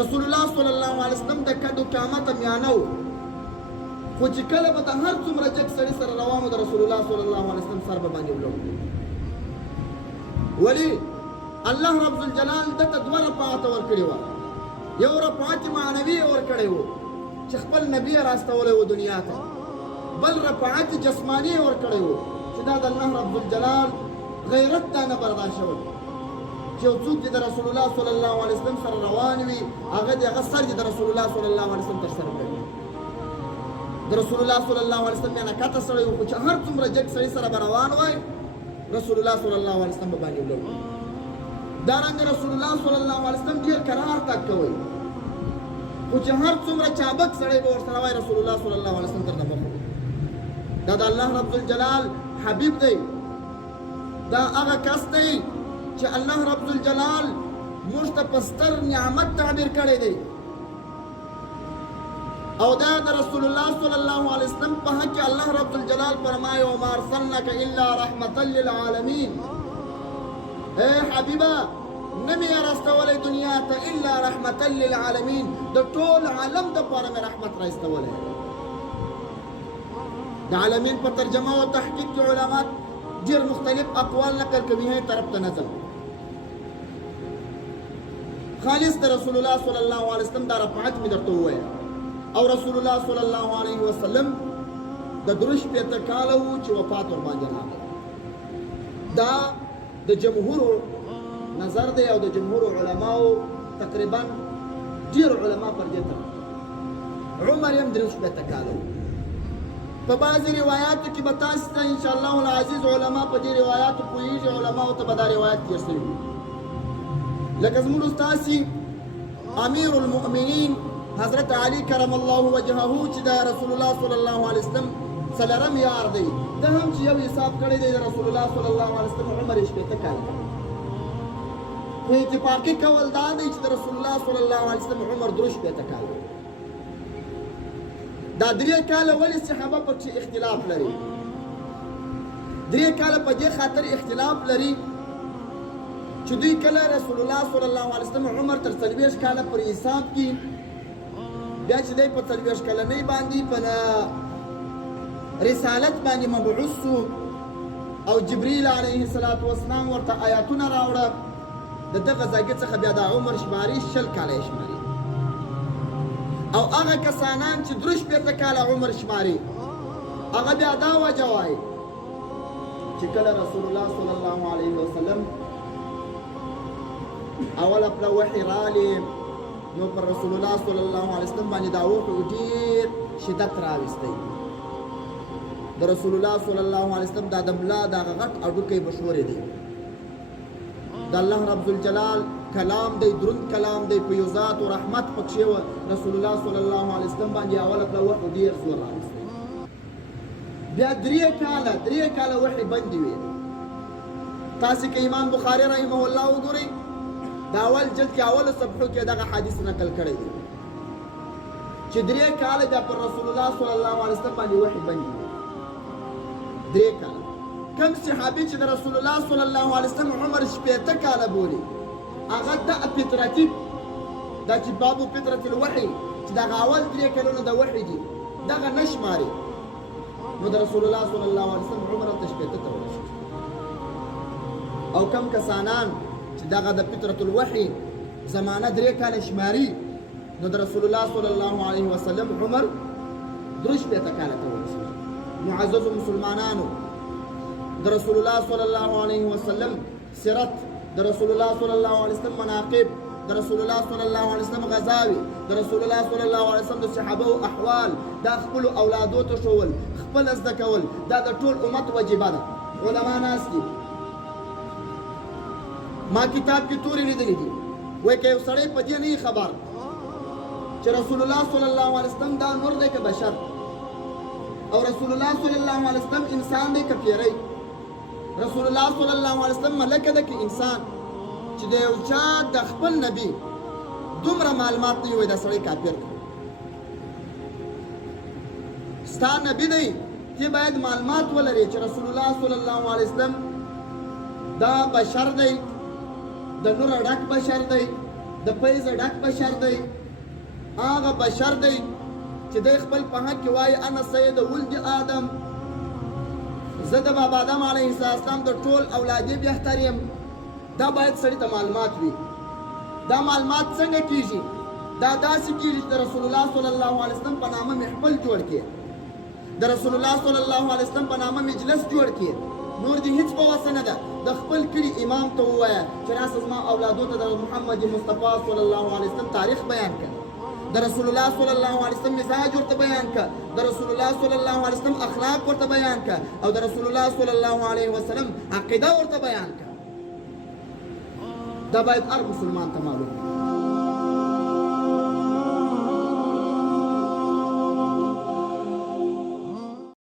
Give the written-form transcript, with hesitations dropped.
رسول الله صلی الله علیه وسلم د کډو قیامت میانه و خو چې کله به د هر څومره جګ سړي سره روان و د رسول الله صلی الله علیه وسلم سر به باندې ولړ ولی الله رب الجلال دته دوه رفعات ورکړي وه یو رفعت معنوي ورکړی و چې خپل نبي راستولی و دنیا ته بل رفعت جسماني ورکړی و چې دا د الله رب الجلال غیرت دا نه برداشت شوی چې یو څوک چې د رسول الله صلی الله علیه وسلم سره روان وي هغه د هغه سر د رسول الله صلی الله علیه وسلم تر سره کوي د رسول الله صلی الله علیه وسلم نه کته سړی و چې هر څومره جګ سړي سره به روان وای رسول الله صلی الله علیه وسلم باندې ولاړ دارنګ رسول الله صلی الله علیه وسلم ډیر قرار تک کوي خو چې هر څومره چابک سړی به ورسره وای رسول الله صلی الله علیه وسلم تر نه مخ دا د الله رب الجلال حبیب دی دا هغه کس دی چې الله رب الجلال موږ ته په ستر نعمت تعبیر کړی دی او دا د رسول الله صلی الله علیه وسلم په حق الله رب الجلال فرمایي وما ارسلناک الا رحمة للعالمین اے حبیبه نمی راستولی دنیا ته الا رحمة للعالمین د ټول عالم د پاره مې رحمت راستولی د عالمین په ترجمه او تحقیق کې علما ډېر مختلف اقوال نقل کوي هي طرف ته نظر خالص د رسول الله صلی الله علیه وسلم دا رفعت مې درته ووایه او رسول الله صلی الله علیه وسلم د دروش پیته کاله و چې وفات ور باندې راغی دا د جمهور نظر دی او د جمهور علماو تقریبا ډیر علما پر دې تر عمر هم دروش پیته کاله په بعضی روایاتو کې به تاسو ته ان شاء الله العزیز علما په دې روایاتو پوهیږي علماو ته به دا روایت تیر شوی لکه زموږ استاد امیر المؤمنین حضرت علی کرم الله وجهه چې دا رسول الله صلی الله علیه وسلم څلرم یار دی دا هم چې یو حساب کړی دی رسول الله صلی الله علیه وسلم عمر شپېته کاله خو اتفاقي قول دا دی چې رسول الله صلی الله علیه وسلم عمر درې شپېته کاله دا درې کاله ولې صحابه پکې اختلاف لري درې کاله په دې خاطر اختلاف لري چې دوی کله رسول الله صلی الله علیه وسلم عمر تر 40 کاله پر حساب کې بیا چې دی په 40 کلنۍ باندې په رسالت باندې مبعوث او جبريل علیه السلام ورته آیاتونه راوړه د دغه ځای څخه بیا د عمر شماري 60 کاله شماري او هغه کسانان چې درش پیته کاله عمر شماري هغه بیا دا وجه وایي چې کله رسول الله صلی الله علیه وسلم اول خپل وحی رالی نو پر رسول الله صلی الله علیه وسلم باندې دا وحی ډیر شدت راوستی د رسول الله صلی الله علیه وسلم دا د ملا دا غټ اډوکې مشورې دي د الله رب الجلال کلام دی درون کلام دی په یو ذات او رحمت پکې و رسول الله صلی الله علیه وسلم باندې اول خپل وحی ډیر زور راوستی بیا درې کاله وحی بندي وي تاسو کې امام بخاری رحمه الله وګورئ دا اول جلد کې اول صفحو کې دغه حدیث نقل کړی دی چې درې کاله بیا پر رسول الله صلی الله علیه وسلم باندې وحی بندي درې کاله کوم صحابي چې د رسول الله صلی الله علیه وسلم عمر شپېته کاله بولي هغه د فطرتي دا چې بابو فطرت الوحی چې دغه اول درې کلونه د وحی دي دغه نشماري نو د رسول الله صلی الله علیه وسلم عمر ته شپېته ته ورسېد او کم کسانان چې دغه د فطرت الوحی زمانه درې کاله شماري نو د رسول الله صلی الله علیه وسلم عمر درې شپېته کاله ته ورسېد معزز مسلمانانو د رسول الله صلی الله علیه وسلم سیرت د رسول الله صلی الله علیه وسلم مناقب د رسول الله صلی الله علیه وسلم غزاوی د رسول الله صلی الله علیه وسلم د صحابه او احوال دا خپل اولادو ته شول خپل زده کول دا د ټول امت واجبه ده علما ناس دي ما کتاب کې تورې لیدلې دي وایي که یو سړی په دې نه خبر چې رسول الله صلی الله علیه وسلم دا نور دی که بشر او رسول الله صلی الله علیه وسلم انسان دی که پیری رسول الله صلی الله علیه وسلم ملک ده که انسان چې د یو چا د خپل نبی دومره معلومات نه وي دا سړی کافر کړي ستا نبی دی ته باید معلومات ولرې چې رسول الله صلی الله علیه وسلم دا بشر دی د نور ډک بشر دی د فیض ډک بشر دی، هغه بشر دی چې د خپل په حق کې وایي انا سید ولد آدم، زه د بابا آدم علیه السلام د ټول اولادې بهتر یم. دا باید سړي ته معلومات وي. دا معلومات څنګه کیږي؟ دا داسې کیږي چې د رسول الله صلی الله علیه وسلم په نامه مې خپل جوړ کړي، د رسول الله صلی الله علیه وسلم په نامه مجلس جوړ کړي، نور دې هیڅ په وسه نه ده. د خپل کلي امام ته ووایه چې راسه زما اولادو ته د محمد مصطفی صلی الله علیه وسلم تاریخ بیان کړه، د رسول الله صلی الله علیه وسلم مزاج ورته بیان کړه، د رسول الله صلی الله علیه وسلم اخلاق ورته بیان کړه، او د رسول الله صلی الله علیه وسلم عقیده ورته بیان کړه. دا باید هر مسلمان ته معلوم وي.